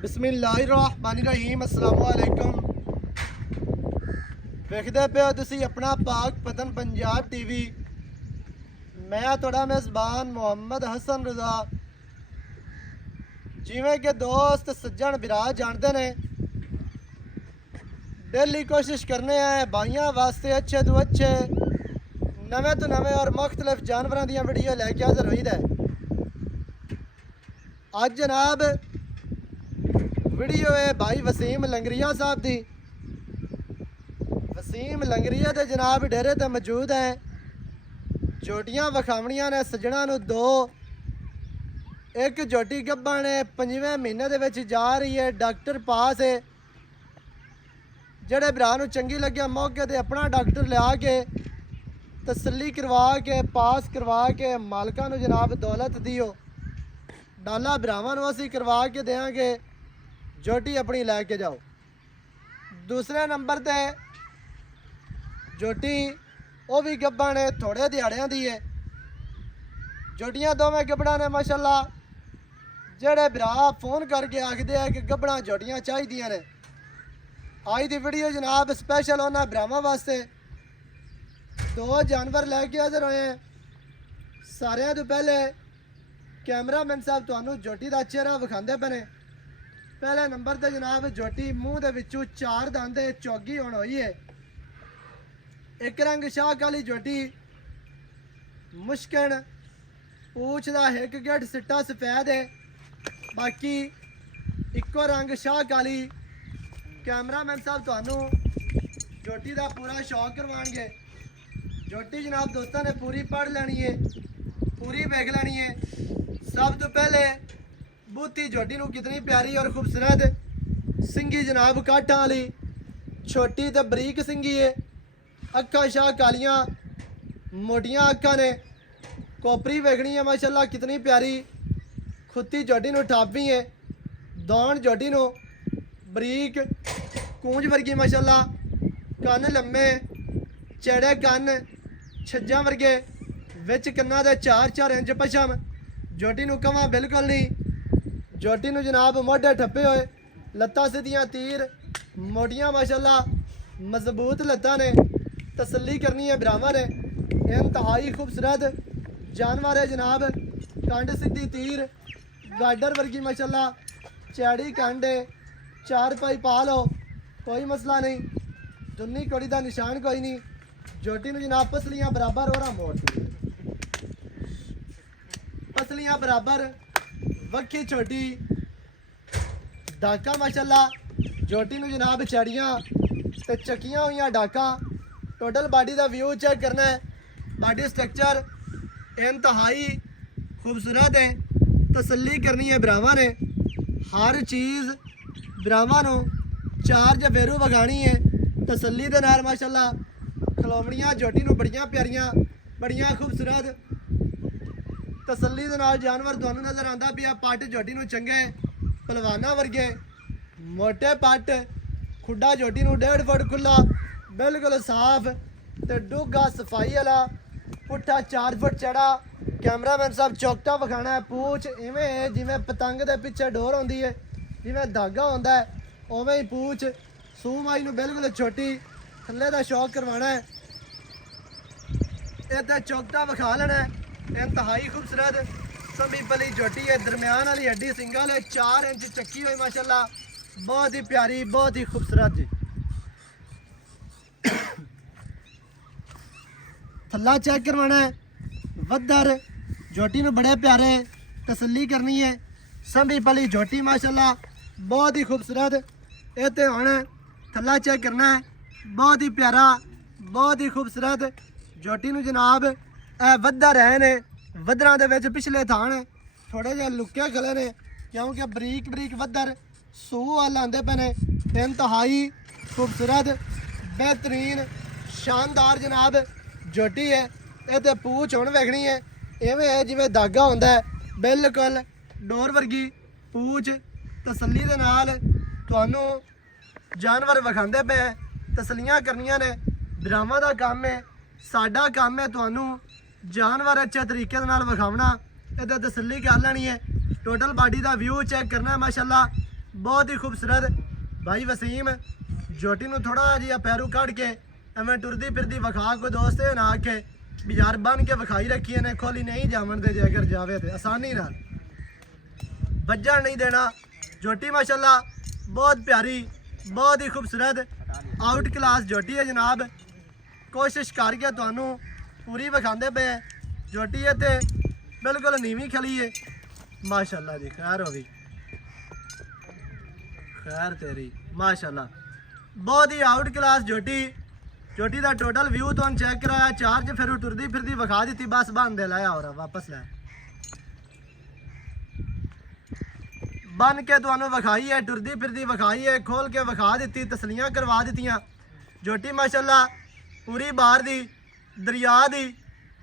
बिस्मिल्लाहिर्रहमानिर्रहीम अस्सलाम वालेकुम। वेखदे पे हो तुसी अपना पाक पतन पंजाब टीवी। मैं थोड़ा मेज़बान मोहम्मद हसन रज़ा। जिवें कि दोस्त सज्जन बिरा जानते ने, डेली कोशिश करने हैं भाइयों वास्ते अच्छे तो अच्छे नवे तो नवे और मुख्तलिफ जानवरों दी वीडियो लैके हाज़र होईदा है। अज जनाब वीडियो है भाई वसीम लंगरिया साहब दी। वसीम लंगरिया दे जनाब डेरे ते मौजूद है। जोटियां विखावणियां ने सज्जणा नूं दो। एक जोटी गब्बा ने 5वें महीने दे विच जा रही है, डॉक्टर पास है। जेड़े भरा नूं चंगी लगे मौके ते अपना डॉक्टर लिया के तसल्ली करवा के पास करवा के मालकां नूं जनाब दौलत दियो। डाला भरावां नूं असीं करवा के देंगे, जोटी अपनी लैके जाओ। दूसरे नंबर ते जोटी वो भी गब्बा ने थोड़े दिहाड़ियां दी है। जोटियां दोवें गब्बड़ा ने माशाल्लाह। जेड़े भरा फोन करके आखदे हैं कि गब्बड़ा जोटियां चाहिदियां ने। आज दी वीडियो जनाब स्पैशल उन्हां भरावां वास्ते दो जानवर लैके हाज़र होए हैं। सारियां तो पहले कैमरामैन साहब तुहानूं जोटी दा चेहरा विखांदे पे ने। पहले नंबर ते जनाब जोटी मूँह दे विचों 4 दंद चौगी हुण होई है। एक रंग शाह काली जोटी, मुश्किन पूछ दा हिक गेट सिट्टा सफेद है, बाकी इको रंग शाह काली। कैमरामैन साहब तुहानूं जोटी दा पूरा शौक करवाएंगे। जोटी जनाब दोस्तों ने पूरी पढ़ लेनी है, पूरी वेख लेनी है। सब तो पहले बूथी जोटी नूं कितनी प्यारी और खूबसूरत सिंगी जनाब काठा वाली, छोटी तो बरीक सिंगी है। अक्खां शाह कालियां, मोटियां अक्खां ने, कोपरी वेखनी है माशाल्लाह कितनी प्यारी। खुत्ती जोटी नूं ठापी है, दौड़ जोटी नूं बरीक कूंज वर्गी माशाल्लाह। कन्न लम्मे चैड़े कन्न, छज्जां वर्गे, विच कन्ना दे 4-4 इंच पछम। जोटी नूं कवां बिल्कुल नहीं। जोटी नूं जनाब मोढे ठप्पे होए, लत्तां सीधियां तीर, मोटियां माशाल्लाह, मजबूत लत्तां ने। तसल्ली करनी है भरावां ने। इंतहाई खूबसूरत जानवर है जनाब। कंड सीधी तीर, गाडर वर्गी माशाल्लाह, चैड़ी कंड है। 4 पाई पाल हो, कोई मसला नहीं। दुन्नी कोड़ी का निशान कोई नहीं। जोटी नूं जनाब पसलियां बराबर हो रहा मोड़, पसलियां बराबर, वक्खी छोटी, डाका माशाल्लाह। जोटी नूं जनाब चड़ियां ते चक्कियां हुई डाका। टोटल बॉडी का व्यू चेक करना है। बॉडी स्ट्रक्चर इंतहाई खूबसूरत है। तसल्ली करनी है भरावां ने। हर चीज़ भरावां नूं 4 जफेरू वगानी है तसल्ली दे नाल माशाल्लाह। खलोवड़ियां जोटी नूं बड़ियां प्यारियां, बड़ियां खूबसूरत। तसल्ली दे नाल जानवर तुहानूं नज़र आंदा पिया। पट जोटी नूं चंगे पलवाना वर्गे, मोटे पट। खुड्डा जोटी नूं 1.5 फुट खुला, बिल्कुल साफ ते डूगा सफाई वाला। पुट्ठा 4 फुट चढ़ा। कैमरामैन साहब चौकटा विखाना है। पूछ इवें है जिवें पतंग दे पिछे डोर होंदी है, जिवें धागा होंदा है, उवें ही पूछ। सूह माई नूं बिल्कुल छोटी, थल्ले दा शौक करवाना है। इत्थे चौकटा विखा लेना है। इंतहाई खूबसूरत संभी पली जोटी है। दरम्यान वाली हड्डी सिंगल है, 4 इंच चक्की हुई माशाल्लाह। बहुत ही प्यारी, बहुत ही खूबसूरत जी। थल्ला चेक करवाना है। वद्धर जोटी में बड़े प्यारे, तसल्ली करनी है। संभी पली जोटी माशाल्लाह, बहुत ही खूबसूरत। इतने हुण थल्ला चेक करना है। बहुत ही प्यारा, बहुत ही खूबसूरत जोटी नूं जनाब ए वद्धर रहे ने। वद्धरां दे विच पिछले थान थोड़े जिहे लुके खले ने, क्योंकि बरीक बरीक वद्धर सूह वाल आंदे पे ने। इंतहाई खूबसूरत बेहतरीन शानदार जनाब जोटी है। ये पूछ हुण वेखनी है। इवें है जिवें धागा होंदा है, बिल्कुल डोर वर्गी पूछ। तसल्ली दे नाल तुहानूं जानवर विखांदे पे, तसलियां करनियां ने। भरावां दा काम है, साडा काम है तुहानूं जानवर अच्छे तरीके दे नाल विखावना। इहदे तसल्ली कर लेनी है। टोटल बॉडी का व्यू चेक करना है माशाल्लाह। बहुत ही खूबसूरत भाई वसीम झोटी ਨੂੰ ਥੋੜਾ ਜਿਹਾ ਪੈਰੂ ਕੱਢ ਕੇ ਐਵੇਂ ਟੁਰਦੀ ਫਿਰਦੀ ਵਿਖਾ ਕੋਈ ਦੋਸਤ ਇਹ ਨਾ ਆਖੇ ਵੀ ਯਾਰ ਬਣ ਕੇ ਵਿਖਾਈ ਰੱਖੀ ਇਹਨੇ ਖੋਲੀ ਨਹੀਂ ਜਾਵਣ ਦੇ ਜੇ ਅਗਰ ਜਾਵੇ ਤੇ ਆਸਾਨੀ ਨਾਲ ਵੱਜਣ ਨਹੀਂ ਦੇਣਾ झोटी माशाल्लाह बहुत प्यारी बहुत ही खूबसूरत आउट क्लास झोटी है जनाब कोशिश करके ਤੁਹਾਨੂੰ पूरी विखाते पे झोटी है ते बिल्कुल नीवी खली है माशाल्लाह जी खैर हो गई खैर तेरी माशाल्लाह बहुत ही आउट क्लास झोटी झोटी का टोटल व्यू तो चेक कराया चार्ज फिर टुरदी फिरदी विखा दी बस बन दे लाया और वापस लै बन के तुहानू विखाई है टुरदी फिरदी विखाई है खोल के विखा दी तसलियां करवा दित्तियां झोटी माशाल्लाह पूरी बाहर दी दरिया दी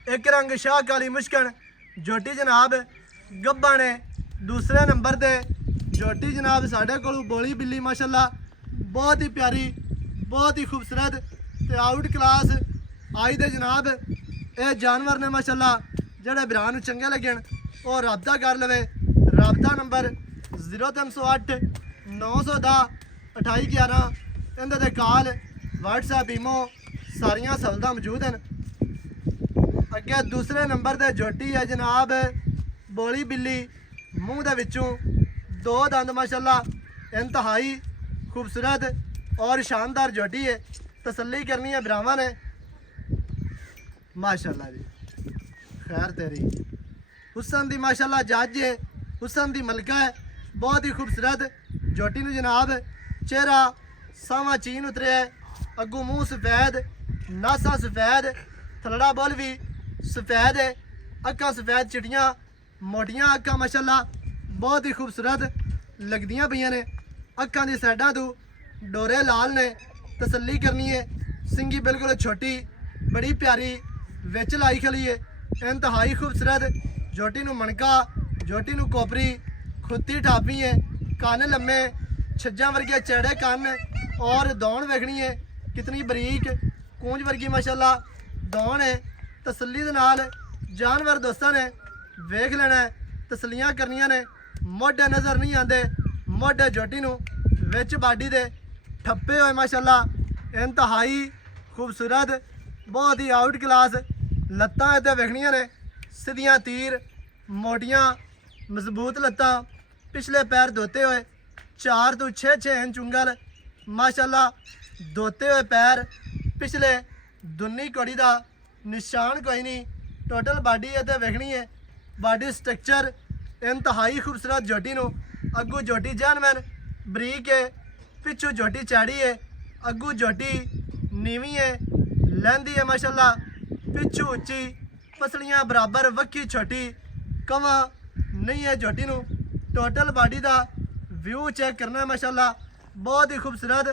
एक रंग शाह काली मुश्कन झोटी जनाब गब्बा ने दूसरे नंबर ते झोटी जनाब साढ़े कोल बोली बिल्ली माशाल्लाह बहुत ही प्यारी बहुत ही खूबसूरत ते आउट क्लास आई दे जनाब ये जानवर ने माशाल्लाह जेड़े भरा नू चंगे लगन वो राबता कर लवे राबता नंबर 0308 910 2811 इहदे ते कॉल WhatsApp ईमो सारियां सहूलतां मौजूद हैं अगे दूसरे नंबर ते झोटी है जनाब बोली बिल्ली मूँह दे विचों दो दंद माशाल्लाह इंतहाई खूबसूरत और शानदार झोटी है तसल्ली करनी है भरावां ने माशाल्लाह जी खैर तेरी हुसन दी माशाल्लाह जज है हुसन दी मलका है बहुत ही खूबसूरत झोटी नू जनाब चेहरा सावा चीन उतरिया है अगू मूँह सफेद नासा सफेद थलड़ा बुल भी सफेद है अक्कां सफेद चिटियां मोटियां अक्कां माशाल्लाह बहुत ही खूबसूरत लगदियां पईयां ने अक्कां दी साइडां तों डोरे लाल ने तसल्ली करनी है सिंगी बिल्कुल छोटी बड़ी प्यारी विच लाई खली है इंतहाई खूबसूरत झोटी नू मणका झोटी नू कोपरी खुत्ती टापी है कान लम्मे छज्जा वर्गे चढ़े कान और दौड़ वेखनी है कितनी बरीक कूंज वर्गी माशाल्लाह दौड़ है तसल्ली दे नाल जानवर दोस्तों ने वेख लेना है तसलियां करनियां ने मोढे नज़र नहीं आते मोढे झोटी नू विच बाडी दे ठप्पे हुए माशाल्लाह इंतहाई खूबसूरत बहुत ही आउट क्लास लत्तां इत्ते वेखनियां ने सीधियां तीर मोटियां मजबूत लत्तां पिछले पैर धोते हुए 4 तो 6 इंच उंगल माशाल्लाह धोते हुए पैर पिछले दुन्नी कड़ी का निशान कोई नहीं टोटल बाडी इत्ते वेखनी है बाडी स्ट्रक्चर इंतहाई खूबसूरत झोटी नू अगू झोटी जानवर बरीक है पिछू झोटी चैड़ी है अगू झोटी नीवी है लहंदी है माशाल्लाह पिछू उच्ची पसलियां बराबर वक्की छोटी कवा नहीं है झोटी नू टोटल बॉडी का व्यू चेक करना है माशाल्लाह बहुत ही खूबसूरत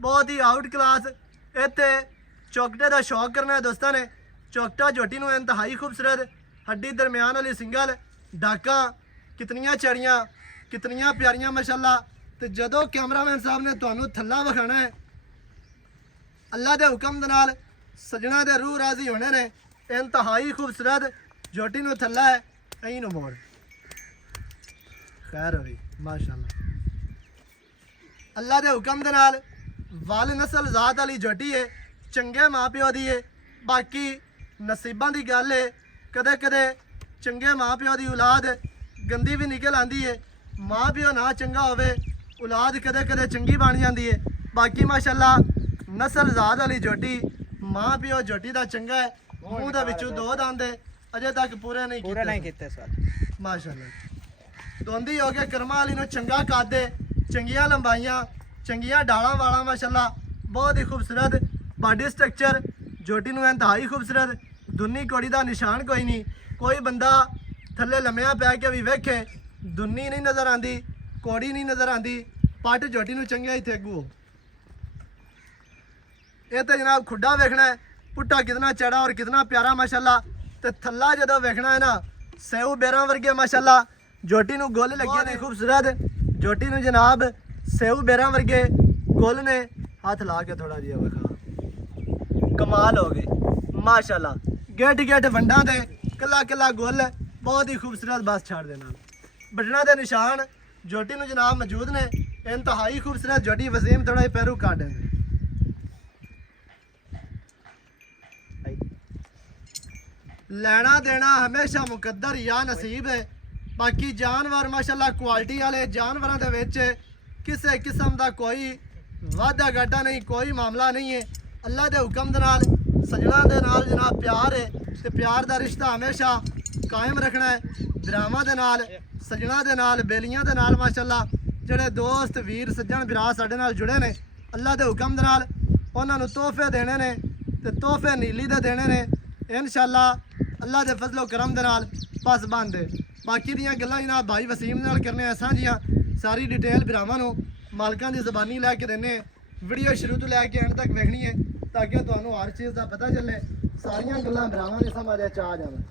बहुत ही आउट क्लास इत्ते चौकटे का शौक करना है दोस्तों ने चौकटा झोटी नू इंतहाई खूबसूरत हड्डी दरम्यान वाली सिंगल डाका कितनियां चढ़ियां कितनियां प्यारियां माशाल्लाह तो जदों कैमरामैन साहब ने तुहानू थल्ला विखाना है अल्लाह के हुक्म दे नाल सजना दे रूह राजी होने ने इंतहाई खूबसूरत झोटी नू थल्ला है कहीं नू मोड़ खैर हो गई माशाल्लाह अल्लाह के हुक्म दे नाल वल नस्ल जात वाली झोटी है चंगे माँ प्यो दी है बाकी नसीबां दी गल है कदे कदे चंगे माँ प्यो दी औलाद गंदी भी निकल आती है माँ प्यो ना चंगा होवे औलाद कदे कदे चंगी बन जाती है बाकी माशाल्लाह नस्ल जात वाली झोटी माँ प्यो झोटी का चंगा है मूँह दे विचों दो दंद अजे तक पूरे नहीं कीते माशाल्लाह दोंदी हो गए कर्मा वाली नू चंगा कादे चंगियां लंबाइयां चंगियां डाला वाला माशाल्लाह बहुत ही खूबसूरत बॉडी स्ट्रक्चर झोटी नू इंतहाई खूबसूरत दुन्नी कौड़ी का निशान कोई नहीं कोई बंदा थले लम्मिया पै के भी वेखे दुन्नी नहीं नज़र आती कौड़ी नहीं नज़र आती पट झोटी नू चंगे इत्थे अगू ये तो जनाब खुड्डा वेखना है पुट्टा कितना चढ़ा और कितना प्यारा माशाल्लाह तो थल्ला जदों वेखना है ना सेऊ बेरां वर्गे माशाल्लाह झोटी नू गोल लगे ने खूबसूरत झोटी नू जनाब सेऊ बेरां वर्गे गोल ने हाथ ला के थोड़ा जिहा विखा कमाल हो गई माशाल्लाह गेट गेट वंडा दे कला कला गोल बहुत ही खूबसूरत बस छाड़ दे नाल बटना दे निशान झोटी नू जनाब मौजूद ने इंतहाई खूबसूरत जोड़ी वसीम थोड़ा पैरू काट देंगे। लेना देना हमेशा मुकद्दर या नसीब है। बाकी जानवर माशाल्लाह क्वालिटी वाले जानवरों के विच किसी किस्म का कोई वादा घाटा नहीं, कोई मामला नहीं है। अल्लाह के हुक्म दे नाल सजना दे नाल जनाब प्यार है ते प्यार का रिश्ता हमेशा कायम रखना है। भरावां दे नाल सजना दे नाल बेलियां दे नाल माशाल्लाह ਜਿਹੜੇ ਦੋਸਤ ਵੀਰ ਸੱਜਣ ਭਰਾ ਸਾਡੇ ਨਾਲ ਜੁੜੇ ਨੇ ਅੱਲਾ ਦੇ ਹੁਕਮ ਦੇ ਨਾਲ ਉਹਨਾਂ ਨੂੰ ਤੋਹਫੇ ਦੇਣੇ ਨੇ ਤੇ ਤੋਹਫੇ ਨੀਲੀ ਦੇ ਦੇਣੇ ਨੇ ਇਨਸ਼ਾਅੱਲਾ ਅੱਲਾ ਦੇ ਫਜ਼ਲੋ ਕਰਮ ਦੇ ਨਾਲ ਬਸ ਬੰਦੇ। ਬਾਕੀ ਦੀਆਂ ਗੱਲਾਂ ਜਨਾਬ ਭਾਈ ਵਸੀਮ ਨਾਲ ਕਰਨੇ ਆ ਸਾਂਝੀਆਂ। ਸਾਰੀ ਡਿਟੇਲ ਭਰਾਵਾਂ ਨੂੰ ਮਾਲਕਾਂ ਦੀ ਜ਼ਬਾਨੀ ਲੈ ਕੇ ਦਿੰਨੇ। ਵੀਡੀਓ ਸ਼ੁਰੂ ਤੋਂ ਲੈ ਕੇ ਐਂਡ ਤੱਕ ਵੇਖਣੀ ਹੈ ਤਾਂ ਕਿ ਤੁਹਾਨੂੰ ਹਰ ਚੀਜ਼ ਦਾ ਪਤਾ ਚੱਲੇ। ਸਾਰੀਆਂ ਗੱਲਾਂ ਭਰਾਵਾਂ ਦੇ ਸਮਝ ਆ ਜਾਣ।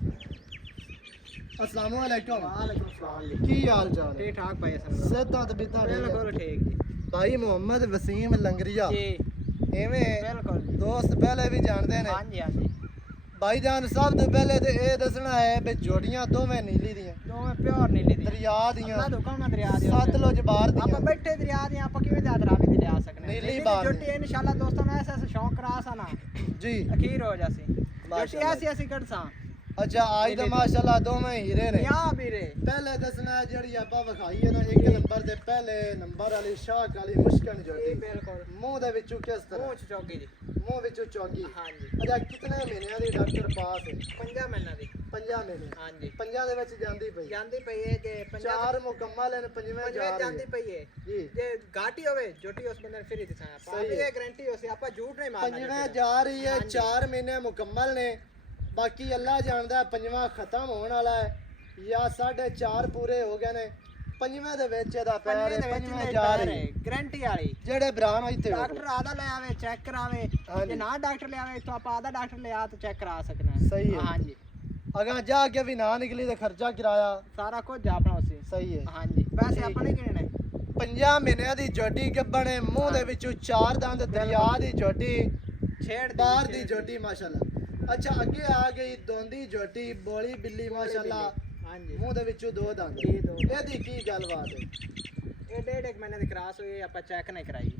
अस्सलाम वालेकुम। वालेकुम सलाम। की हाल चाल है? ठीक ठाक भाई असल सेहतां ते बिता बिल्कुल ठीक जी। भाई मोहम्मद वसीम लंगरिया जी एवें बिल्कुल जी। दोस्त पहले भी जानते ने। हाँ जी हाँ जी। भाई जान सब तो पहले तो ये दसना है भी जोड़ियां दोवें नीली दियां दोवें प्योर नीली दी दरिया दियां अपना दुकान में दरिया दी सतलुज बार आप दियां बैठे दरिया दी आप किवें दा रावी दी ले आ सकने नीली बार जोटी इंशाल्लाह दोस्तों ने ऐसा शौक करा सा ना जी अखीर हो जासी जोटी ऐसी ऐसी कटसा। अच्छा आज तो माशाल्लाह दोवें हीरे ने। या वीरे पहले दसना है जेड़ी आपां विखाई है ना एक नंबर दे पहले नंबर वाली शाख वाली मुश्कन जोड़ी बिल्कुल मुंह दे विचों किस तरह मुंह चौकी जी। मुंह विचों चौगी। हाँ जी। अच्छा कितने महीनों दी डॉक्टर पास है? 5 महीना दी 5 महीने। हाँ जी। 5 दे विच ਜਾਂਦੀ ਪਈ ਜਾਂਦੀ ਪਈ ਹੈ ਜੇ 4 ਮੁਕੰਮਲ ਨੇ 5ਵੇਂ ਜਾ ਰਹੀ ਜਾਂਦੀ ਪਈ ਹੈ ਜੀ। ਜੇ ਘਾਟੀ ਹੋਵੇ ਜੋਟੀ ਉਸ ਬੰਦੇ ਨੇ ਫਿਰ ਹੀ ਦਿਖਾਇਆ ਸਹੀ ਪਾਪੀ ਹੈ। ਇਹ ਗਾਰੰਟੀ ਹੋਸੀ ਆਪਾਂ ਝੂਠ ਨਹੀਂ ਮਾਰਨਾ 5ਵੇਂ ਜਾ ਰਹੀ ਹੈ। 4 ਮਹੀਨੇ ਮੁਕੰਮਲ ਨੇ। ਬਾਕੀ ਅੱਲਾ ਜਾਣਦਾ 5ਵਾਂ ਖਤਮ ਹੋਣ ਵਾਲਾ ਹੈ ਜਾਂ 4.5 ਪੂਰੇ ਹੋ ਗਏ ਨੇ। 5ਵੇਂ ਦੇ ਵਿੱਚ ਇਹਦਾ ਪੈਰ ਹੈ 5ਵੇਂ ਜਾ ਰਹੀ ਹੈ ਗਾਰੰਟੀ ਵਾਲੀ। ਜਿਹੜੇ ਭਰਾ ਨੂੰ ਇੱਥੇ ਡਾਕਟਰ ਆਦਾ ਲੈ ਆਵੇ ਚੈੱਕ ਕਰਾਵੇ ਹਾਂਜੀ। ਜੇ ਨਾ ਡਾਕਟਰ ਲੈ ਆਵੇ ਤਾਂ ਆਪਾਂ ਆਦਾ ਡਾਕਟਰ ਲਿਆ ਤਾਂ ਚੈੱਕ ਕਰਾ ਸਕਣਾ ਹੈ। ਸਹੀ ਹੈ। ਹਾਂਜੀ ਅਗਾਂ ਜਾ ਕੇ ਵੀ ਨਾ ਨਿਕਲੀ ਤੇ ਖਰਚਾ ਕਿਰਾਇਆ ਸਾਰਾ ਕੁਝ ਆਪਣਾ ਉਸੇ। ਸਹੀ ਹੈ। ਹਾਂਜੀ ਪੈਸੇ ਠੀਕ ਆਪਣੇ ਕਿਹਨੇ ਨੇ 5 ਮਹੀਨਿਆਂ ਦੀ ਜੋਟੀ ਗੱਬਣੇ ਮੂੰਹ ਦੇ ਵਿੱਚੋਂ 4 ਦੰਦ ਦਰਿਆ ਦੀ ਜੋਟੀ ਛੇੜ ਬਾਹਰ ਦੀ ਜੋਟੀ ਮਾਸ਼ਾਅੱਲਾ। ਅੱਛਾ ਅੱਗੇ ਆ ਗਈ ਦੋਂਦੀ ਜੋਟੀ ਬੋਲੀ ਬਿੱਲੀ ਮਾਸ਼ਾਅੱਲਾ ਹਾਂਜੀ ਮੂੰਹ ਦੇ ਵਿੱਚੋਂ 2 ਦੰਦ। ਜੀ ਦੋ ਇਹਦੀ ਕੀ ਗੱਲਬਾਤ ਹੈ? ਇਹ ਡੇਢ ਇੱਕ ਮਹੀਨੇ ਦੀ ਕਰਾਸ ਹੋਈ ਆਪਾਂ ਚੈੱਕ ਨਹੀਂ ਕਰਾਈ।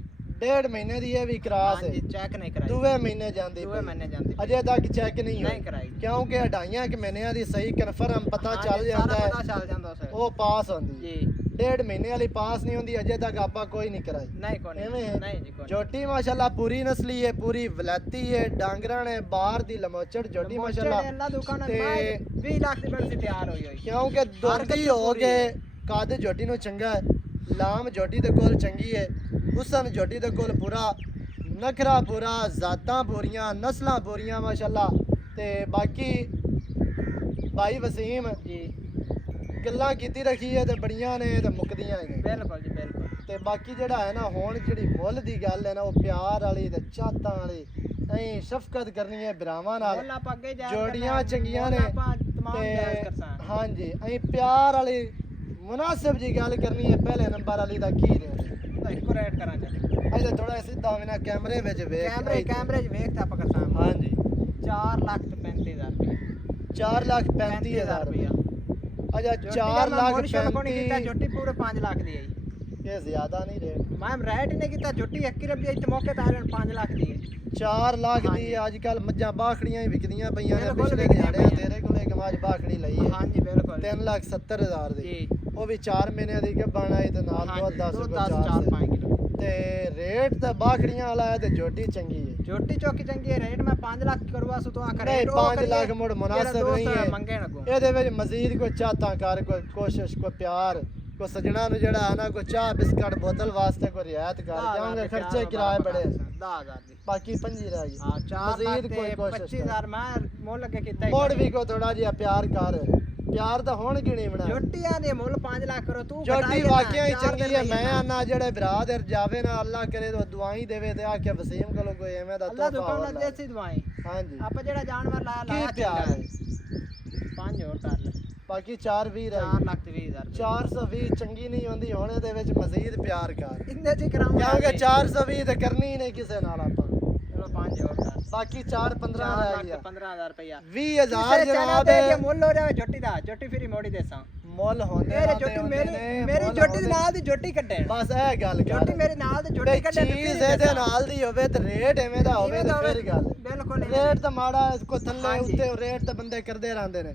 1.5 ਮਹੀਨੇ ਦੀ ਇਹ ਵੀ ਕਰਾਸ ਹੈ। ਹਾਂਜੀ ਚੈੱਕ ਨਹੀਂ ਕਰਾਈ। ਦੂਵੇਂ ਮਹੀਨੇ ਜਾਂਦੀ ਦੋਵੇਂ ਪਈ। ਮਹੀਨੇ ਜਾਂਦੀ ਪਈ। ਅਜੇ ਤੱਕ ਚੈੱਕ ਨਹੀਂ ਨਹੀਂ ਹੋਈ ਕਰਾਈ ਕਿਉਂਕਿ ਹਡਾਈਆਂ ਕਿ ਮਹੀਨਿਆਂ ਦੀ ਸਹੀ ਕਨਫਰਮ ਪਤਾ ਚੱਲ ਹਾਂਜੀ, ਜਾਂਦਾ ਸਾਰਾ ਹੈ ਪਤਾ ਚੱਲ ਜਾਂਦਾ ਉਸੇ ਉਹ ਪਾਸ ਹੁੰਦੀ ਹੈ। ਜੀ 1.5 ਮਹੀਨੇ ਵਾਲੀ ਪਾਸ ਨਹੀਂ ਹੁੰਦੀ ਅਜੇ ਤੱਕ ਆਪਾਂ ਕੋਈ ਨਹੀਂ ਕਰਾਈ। ਨਹੀਂ ਕੋਣੀ ਐਵੇਂ ਹੈ। ਨਹੀਂ ਜੀ ਕੋਣੀ ਜੋਟੀ ਮਾਸ਼ਾਅੱਲਾ ਪੂਰੀ ਨਸਲੀ ਹੈ ਪੂਰੀ ਵਲੈਤੀ ਹੈ ਡਾਂਗਰਾਂ ਨੇ ਬਾਹਰ ਦੀ ਲਮੋਚੜ ਜੋਟੀ ਮਾਸ਼ਾਅੱਲਾ ਅੱਲਾ ਦੁਕਾਨ ਤੇ 20 ਲੱਖ ਦੀ ਬਣ ਤਿਆਰ ਹੋਈ ਹੋਈ। ਕਿਉਂਕਿ ਦੋਂਦੀ ਹੋ ਕੇ ਕੱਦ ਜੋਟੀ ਨੂੰ ਚੰਗਾ ਹੈ ਲਾਮ ਜੋਟੀ ਦੇ ਕੋਲ ਚੰਗੀ ਹੈ ਹੁਸਨ ਜੋਟੀ ਦੇ ਕੋਲ ਪੂਰਾ ਨਖਰਾ ਪੂਰਾ ਜ਼ਾਤਾਂ ਪੂਰੀਆਂ ਨਸਲਾਂ ਪੂਰੀਆਂ ਮਾਸ਼ਾਅੱਲਾ। ਤੇ ਬਾਕੀ ਭਾਈ ਵਸੀਮ ਜੀ ਗੱਲਾਂ ਕੀਤੀ ਰੱਖੀ ਹੈ ਤੇ ਬੜੀਆਂ ਨੇ ਤੇ ਮੁੱਕਦੀਆਂ ਨੇ। ਬਿਲਕੁਲ ਜੀ ਬਿਲਕੁਲ। ਤੇ ਬਾਕੀ ਜਿਹੜਾ ਹੈ ਨਾ ਹੁਣ ਜਿਹੜੀ ਮੁੱਲ ਦੀ ਗੱਲ ਹੈ ਨਾ ਉਹ ਪਿਆਰ ਵਾਲੀ ਤੇ ਚਾਹਤਾਂ ਵਾਲੀ ਐਂ ਸ਼ਫਕਤ ਕਰਨੀ ਹੈ ਭਰਾਵਾਂ ਨਾਲ। ਮੁੱਲ ਆਪਾਂ ਅੱਗੇ ਜਾ ਜੋੜੀਆਂ ਚੰਗੀਆਂ ਨੇ ਆਪਾਂ ਤਮਾਮ ਜਾਇਜ਼ ਕਰਸਾਂ। ਹਾਂਜੀ ਐਂ ਪਿਆਰ ਵਾਲੀ ਮੁਨਾਸਿਬ ਜੀ ਗੱਲ ਕਰਨੀ ਹੈ। ਪਹਿਲੇ ਨੰਬਰ ਵਾਲੀ ਦਾ ਕੀ ਰੇਟ ਹੈ? ਇੱਕੋ ਰੇਟ ਕਰਾਂ ਚੱਲ ਅਜੇ ਥੋੜਾ ਸਿੱਧਾ ਬਿਨਾ ਕੈਮਰੇ ਵਿੱਚ ਵੇਖ ਕੈਮਰੇ 'ਚ ਵੇਖ ਤਾਂ ਆਪਾਂ ਕਰਸਾਂ। ਹਾਂਜੀ 4,35,000 ਰੁਪਏ 4,35,000 ਰੁਪਇਆ। ਅੱਛਾ 4,35,000 ਕੀਤਾ ਜੋਟੀ ਪੂਰੇ 5 ਲੱਖ ਦੀ ਹੈ ਜੀ। ਇਹ ਜ਼ਿਆਦਾ ਨਹੀਂ ਰੇਟ। ਮੈਂ ਰੇਟ ਹੀ ਨਹੀਂ ਕੀਤਾ ਜੋਟੀ 1 ਰੁਪਏ ਇੱਥੇ ਮੌਕੇ ਤੇ ਆਣ 5 ਲੱਖ ਦੀ ਹੈ। 4 ਲੱਖ ਦੀ ਅੱਜ ਕੱਲ ਮੱਝਾਂ ਬਾਖੜੀਆਂ ਹੀ ਵਿਕਦੀਆਂ ਪਈਆਂ ਨੇ। ਬਿਲਕੁਲ ਪਿਛਲੇ ਵਿਕਦੀਆਂ ਦਿਹਾੜਿਆਂ ਪਈਆਂ। ਤੇਰੇ ਕੋਲ ਇੱਕ ਮੱਝ ਬਾਖੜੀ ਲਈ ਹੈ ਹਾਂਜੀ ਬਿਲਕੁਲ 3,70,000 ਦੀ ਜੀ। ਉਹ ਵੀ 4 ਮਹੀਨਿਆਂ ਦੀ ਗੱਭਣ ਆਈ ਤੇ ਨਾਲ ਹਾਂਜੀ, 10 ਦੋ 4 4-5 ਕਿਲੋ ਤੇ ਰੇਟ ਤਾਂ ਬਾਖੜੀਆਂ ਵਾਲਾ ਹੈ ਤੇ ਜੋਟੀ ਚੰਗੀ ਹੈ। ਜੋਟੀ ਚੌਕੀ ਚੰਗੀ ਹੈ। ਰੇਟ ਮੈਂ 5 ਲੱਖ ਕਰਵਾ ਸੋ ਤੋਂ ਆਖਰ ਨਹੀਂ 5 ਲੱਖ ਮੁੜ ਮੁਨਾਸਿਬ ਨਹੀਂ ਹੈ। ਮੰਗੇ ਨਾ ਕੋ ਇਹਦੇ ਵਿੱਚ ਮਜ਼ੀਦ ਕੋਈ ਚਾਹਤਾਂ ਕਰ ਕੋਈ ਕੋਸ਼ਿਸ਼ ਕੋਈ ਪਿਆਰ ਕੋਈ ਸਜਣਾ ਨੂੰ ਜਿਹੜਾ ਹੈ ਨਾ ਕੋਈ ਚਾਹ ਬਿਸਕਟ ਬੋਤਲ ਵਾਸਤੇ ਕੋਈ ਰਿਆਇਤ ਕਰ ਕਿਉਂਕਿ ਖਰਚੇ ਕਿਰਾਏ ਬੜੇ 10,000 ਦੀ ਬਾਕੀ 5 ਰਹਿ ਗਈ। ਹਾਂ 4 ਲੱਖ ਮਜ਼ੀਦ ਤੇ ਕੋਈ ਕੋਸ਼ਿਸ਼ 25,000 ਮੈਂ ਮੁੱਲ ਅੱਗੇ ਕੀਤਾ ਹੀ ਮੋੜ ਵੀ ਕੋ ਥੋੜਾ ਜਿਹਾ ਪਿਆਰ ਕਰ ਪਿਆਰ ਤਾਂ ਹੁਣ ਗਿਣੀ ਬਣਾ। ਜੋਟੀਆਂ ਦੇ ਮੁੱਲ 5 ਲੱਖ ਕਰੋ ਤੂੰ ਜੋਟੀ ਵਾਕਿਆ ਹੀ ਚੰਗੀ ਹੈ। ਮੈਂ ਆਨਾ ਜਿਹੜੇ ਭਰਾ ਦੇ ਜਾਵੇ ਨਾ ਅੱਲਾ ਕਰੇ ਤਾਂ ਦੁਆਈ ਦੇਵੇ ਤੇ ਆਖੇ ਵਸੀਮ ਕੋਲੋਂ ਕੋਈ ਐਵੇਂ ਦਾ ਅੱਲਾ ਤੋਹਫਾ ਦੁਕਾਨ ਨਾਲ ਦੇਸੀ ਦਵਾਈ ਹਾਂਜੀ ਆਪਾਂ ਜਿਹੜਾ ਜਾਨਵਰ ਲਾਇਆ ਕੀ ਪਿਆਰ ਹੈ। 5 ਹੋਰ ਕਰ ਲੈ ਬਾਕੀ 420 ਰਹਿ 4 ਲੱਖ ਤੇ 20,000 420 ਚੰਗੀ ਨਹੀਂ ਹੁੰਦੀ ਹੁਣ ਇਹਦੇ ਵਿੱਚ ਮਜ਼ੀਦ ਪਿਆਰ ਕਰ ਇੰਨੇ ਚ ਕਰਾਉਂਗਾ ਕਿਉਂਕਿ 420 ਤੇ ਕਰਨੀ ਹੀ ਨਹੀਂ ਕਿਸੇ ਨਾਲ ਆਪਾਂ। ਚਲੋ 5 ਹੋਰ ਕਰ ਬਾਕੀ 4-15 ਰਹਿ ਗਿਆ 15,000 ਰੁਪਇਆ 20,000 ਜਨਾਬ ਜਨਾਬ ਦੇ ਮੁੱਲ ਹੋ ਜਾਵੇ ਜੋਟੀ ਦਾ ਜੋਟੀ ਫਿਰ ਮੋੜੀ ਦੇਸਾਂ ਮੁੱਲ ਹੁੰਦੇ ਇਹ ਆਉਂਦੇ ਜੋਟੀ ਹੁੰਦੇ ਮੇਰੀ ਨੇ, ਮੇਰੀ ਮੁੱਲ ਜੋਟੀ ਦੇ ਹੁੰਦੇ। ਨਾਲ ਦੀ ਜੋਟੀ ਕੱਢਣ ਬਸ ਇਹ ਗੱਲ ਕਰ ਜੋਟੀ ਮੇਰੇ ਨਾਲ ਦੀ ਤੇ ਜੋਟੀ ਕੱਢਣ ਚੀਜ਼ ਇਹਦੇ ਨਾਲ ਦੀ ਹੋਵੇ ਤੇ ਰੇਟ ਐਵੇਂ ਦਾ ਹੋਵੇ ਤੇ ਫਿਰ ਗੱਲ ਬਿਲਕੁਲ ਰੇਟ ਤਾਂ ਮਾੜਾ ਕੋ ਥੱਲੇ ਹਾਂਜੀ। ਉੱਤੇ ਰੇਟ ਤਾਂ ਬੰਦੇ ਕਰਦੇ ਰਹਿੰਦੇ ਨੇ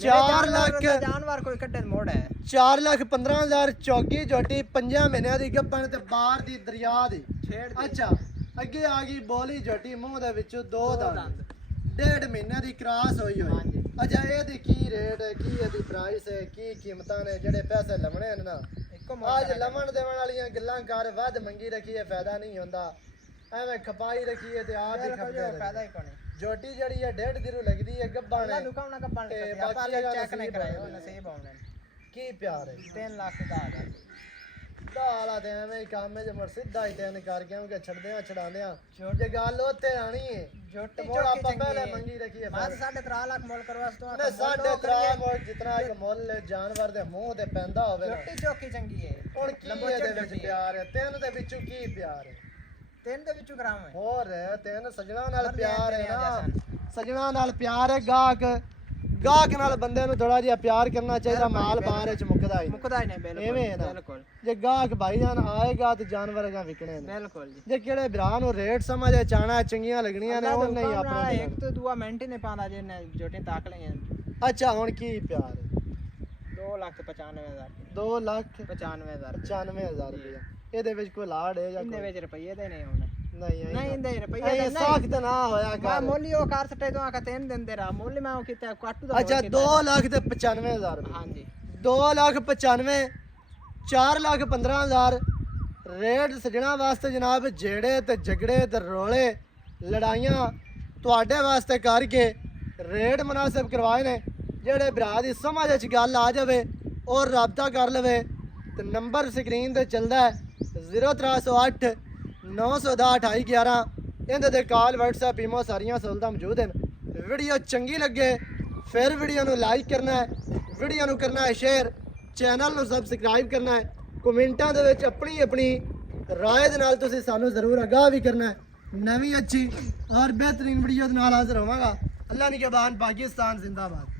4 4 ਲੱਖ ਜਾਨਵਰ ਕੋਈ ਕੱਢਣ ਮੋੜ ਹੈ 4,15,000 ਚੌਗੀ ਝੋਟੀ 5 ਮਹੀਨਿਆਂ ਦੀ ਗੱਭਣ ਤੇ ਬਾਹਰ ਦੀ ਦਰਿਆ ਦੀ ਛੇੜ ਦੀ। ਅੱਛਾ ਅੱਗੇ ਆ ਗਈ ਬੋਲੀ ਝੋਟੀ ਮੂੰਹ ਦੇ ਵਿੱਚੋਂ ਦੋ ਦੋ ਦੰਦ ਦੰਦ। 1.5 ਮਹੀਨੇ ਦੀ ਕ੍ਰਾਸ ਹੋਈ ਹੋਈ ਹਾਂਜੀ। ਅੱਛਾ ਇਹਦੀ ਕੀ ਰੇਟ ਹੈ ਕੀ ਇਹਦੀ ਪ੍ਰਾਈਸ ਹੈ ਕੀ ਕੀਮਤਾਂ ਨੇ ਜਿਹੜੇ ਪੈਸੇ ਲਵਣੇ ਨੇ ਨਾ ਇੱਕੋ ਅੱਜ ਲਵਣ ਦੇਵਣ ਵਾਲੀਆਂ ਗੱਲਾਂ ਕਰ ਵੱਧ ਮੰਗੀ ਰੱਖੀਏ ਫਾਇਦਾ ਨਹੀਂ ਹੁੰਦਾ ਐਵੇਂ ਖਪਾਈ ਰੱਖੀਏ ਤੇ ਆਪ ਹੀ ਖਪਦੇ ਫਾਇਦਾ ਰਹੇ। ਹੀ ਕੋਈ ਨਹੀਂ ਜੋਟੀ ਜਿਹੜੀ ਹੈ 1.5 ਦਿਨ ਲੱਗਦੀ ਹੈ ਗੱਭਣ ਨਾ ਹੈ ਲੁਕਾਉਣਾ ਕੱਪਣ ਤੇ ਤੇ ਬਾਕੀ ਬਾਕੀ ਹੈਗਾ ਚੈੱਕ ਨਹੀਂ ਨਸੀਬ ਕਰਾਇਆ ਹੋਣਾ। ਨਸੀਬ ਆਉਣੇ ਕੀ ਪਿਆਰ ਹੈ 3 ਲੱਖ ਦਾ ਆ ਗਿਆ ਦਾਲਾ ਤੇ ਐਵੇਂ ਹੀ ਕੰਮ ਹੈ ਜੇ ਮਰ ਸਿੱਧਾ ਹੀ ਤਿੰਨ ਕਰ ਗਿਆ ਕਿ ਛੱਡਦੇ ਆ ਛਡਾਉਂਦੇ ਆ ਜੋਟੀ- ਜੇ ਗੱਲ ਉੱਤੇ ਆਣੀ ਹੈ ਜੋਟੀ ਤੇ ਮੁੜ ਚੌਕੀ ਆਪਾਂ ਚੰਗੀ ਪਹਿਲੇ ਹੈ। ਮੰਗੀ ਰੱਖੀਏ ਮੈਂ 3.5 ਲੱਖ ਮੁੱਲ ਕਰਵਾ ਸਤੋਂ ਨੇ ਸਾਡੇ ਤਰਾਮ ਔਰ ਜਿਤਨਾ ਇੱਕ ਮੁੱਲ ਜਾਨਵਰ ਦੇ ਮੂੰਹ ਤੇ ਪੈਂਦਾ ਹੋਵੇ ਨਾ ਜੋਟੀ ਚੌਕੀ ਚੰਗੀ ਹੈ ਹੁਣ ਕੀ ਇਹਦੇ ਵਿੱਚ ਪਿਆਰ ਹੈ ਤਿੰਨ ਦੇ ਵਿੱਚੋਂ ਕੀ ਪਿਆਰ ਹੈ 3 ਦੇ ਵਿੱਚੋਂ ਕਰਾਵਾਂ ਹੋਰ ਤਿੰਨ ਸਜਣਾ ਨਾਲ ਪਰ ਪਿਆਰ ਹੈ ਲੈਣ ਨਾ ਦੇਣ ਸਜਣਾ ਨਾਲ ਪਿਆਰ ਹੈ ਗਾਹਕ ਨਾਲ ਬੰਦੇ ਨੂੰ ਥੋੜਾ ਜਿਹਾ ਪਿਆਰ ਕਰਨਾ ਚਾਹੀਦਾ ਮਾਲ ਬਾਹਰ ਵਿੱਚ ਮੁੱਕਦਾ ਹੀ ਨਹੀਂ। ਮੁੱਕਦਾ ਹੀ ਨਹੀਂ ਐਵੇਂ ਹੈ ਬਿਲਕੁਲ ਨਾ। ਬਿਲਕੁਲ ਜੇ ਗਾਹਕ ਭਾਈਜਾਨ ਆਏਗਾ ਤੇ ਜਾਨਵਰ ਅਗਾ ਵਿਕਣੇ ਨੇ ਬਿਲਕੁਲ ਜੀ ਜੇ ਕਿਹੜੇ ਭਰਾ ਨੂੰ ਰੇਟ ਸਮਝ ਆ ਚਾਣਾ ਚੰਗੀਆਂ ਲੱਗਣੀਆਂ ਨੇ ਉਹ ਨਹੀਂ ਆਪਣੇ ਇੱਕ ਤੋਂ ਦੂਆ ਮਿੰਟ ਹੀ ਨਹੀਂ ਪਾਉਂਦਾ ਜੇ ਨੇ ਜੋਟੀ ਤਾਕ ਲਈਆਂ ਅੱਛਾ ਹੁਣ ਕੀ ਪਿਆਰ ਹੈ 2,95,000 2 ਲੱਖ 95,000 95,000 ਰੁਪਇਆ ਇਹਦੇ ਵਿੱਚ ਕੋਈ ਲਾੜ ਹੈ ਜਾਂ ਇਹਦੇ ਕੋਈ ਵਿੱਚ ਰੁਪਈਏ ਦੇ ਨਹੀਂ ਆਉਣੇ ਨਹੀਂ ਨਹੀਂ ਇਹਦੇ ਰੁਪਈਏ ਇਹ ਦੇ ਨਹੀਂ ਸਖਤ ਨਾ ਹੋਇਆ ਮੈਂ ਕਰ ਮੋਲੀ ਉਹ ਕਾਰ ਸੱਟੇ ਤੋਂ ਆਕਾ 3 ਦਿੰਦੇ ਰਾ ਮੋਲੀ ਮੈਂ ਉਹ ਕੀਤਾ ਕਾਟੂ ਦਾ ਅੱਛਾ 2 ਲੱਖ ਤੇ 95,000 ਰੁਪਇਆ ਹਾਂਜੀ 2 ਲੱਖ 95 4 ਲੱਖ 15,000 ਰੇਟ ਸਜਣਾ ਵਾਸਤੇ ਜਨਾਬ ਜਿਹੜੇ ਤੇ ਝਗੜੇ ਤੇ ਰੋਲੇ ਲੜਾਈਆਂ ਤੁਹਾਡੇ ਵਾਸਤੇ ਕਰਕੇ ਰੇਟ ਮੁਨਾਸਿਬ ਕਰਵਾਏ ਨੇ ਜਿਹੜੇ ਭਰਾ ਦੀ ਸਮਝ ਵਿੱਚ ਗੱਲ ਆ ਜਾਵੇ ਉਹ ਰਾਬਤਾ ਕਰ ਲਵੇ ਤੇ ਨੰਬਰ ਸਕਰੀਨ ਤੇ ਚੱਲਦਾ ਹੈ 0308 910 2811 ਇਹਦੇ ਤੇ ਕਾਲ WhatsApp ਈਮੋ ਸਾਰੀਆਂ ਸਹੂਲਤਾਂ ਮੌਜੂਦ ਹਨ ਵੀਡੀਓ ਚੰਗੀ ਲੱਗੇ ਫਿਰ ਵੀਡੀਓ ਨੂੰ ਲਾਈਕ ਕਰਨਾ ਹੈ ਵੀਡੀਓ ਨੂੰ ਕਰਨਾ ਹੈ ਸ਼ੇਅਰ ਚੈਨਲ ਨੂੰ ਸਬਸਕ੍ਰਾਈਬ ਕਰਨਾ ਹੈ ਕਮੈਂਟਾਂ ਦੇ ਵਿੱਚ ਆਪਣੀ ਆਪਣੀ ਰਾਏ ਦੇ ਨਾਲ ਤੁਸੀਂ ਸਾਨੂੰ ਜ਼ਰੂਰ ਆਗਾਹ ਵੀ ਕਰਨਾ ਹੈ ਨਵੀਂ ਅੱਛੀ ਔਰ ਬਿਹਤਰੀਨ ਵੀਡੀਓ ਦੇ ਨਾਲ ਹਾਜ਼ਰ ਹੋਵਾਂਗਾ ਅੱਲਾ ਨਿਗਹਿਬਾਨ ਪਾਕਿਸਤਾਨ ਜ਼ਿੰਦਾਬਾਦ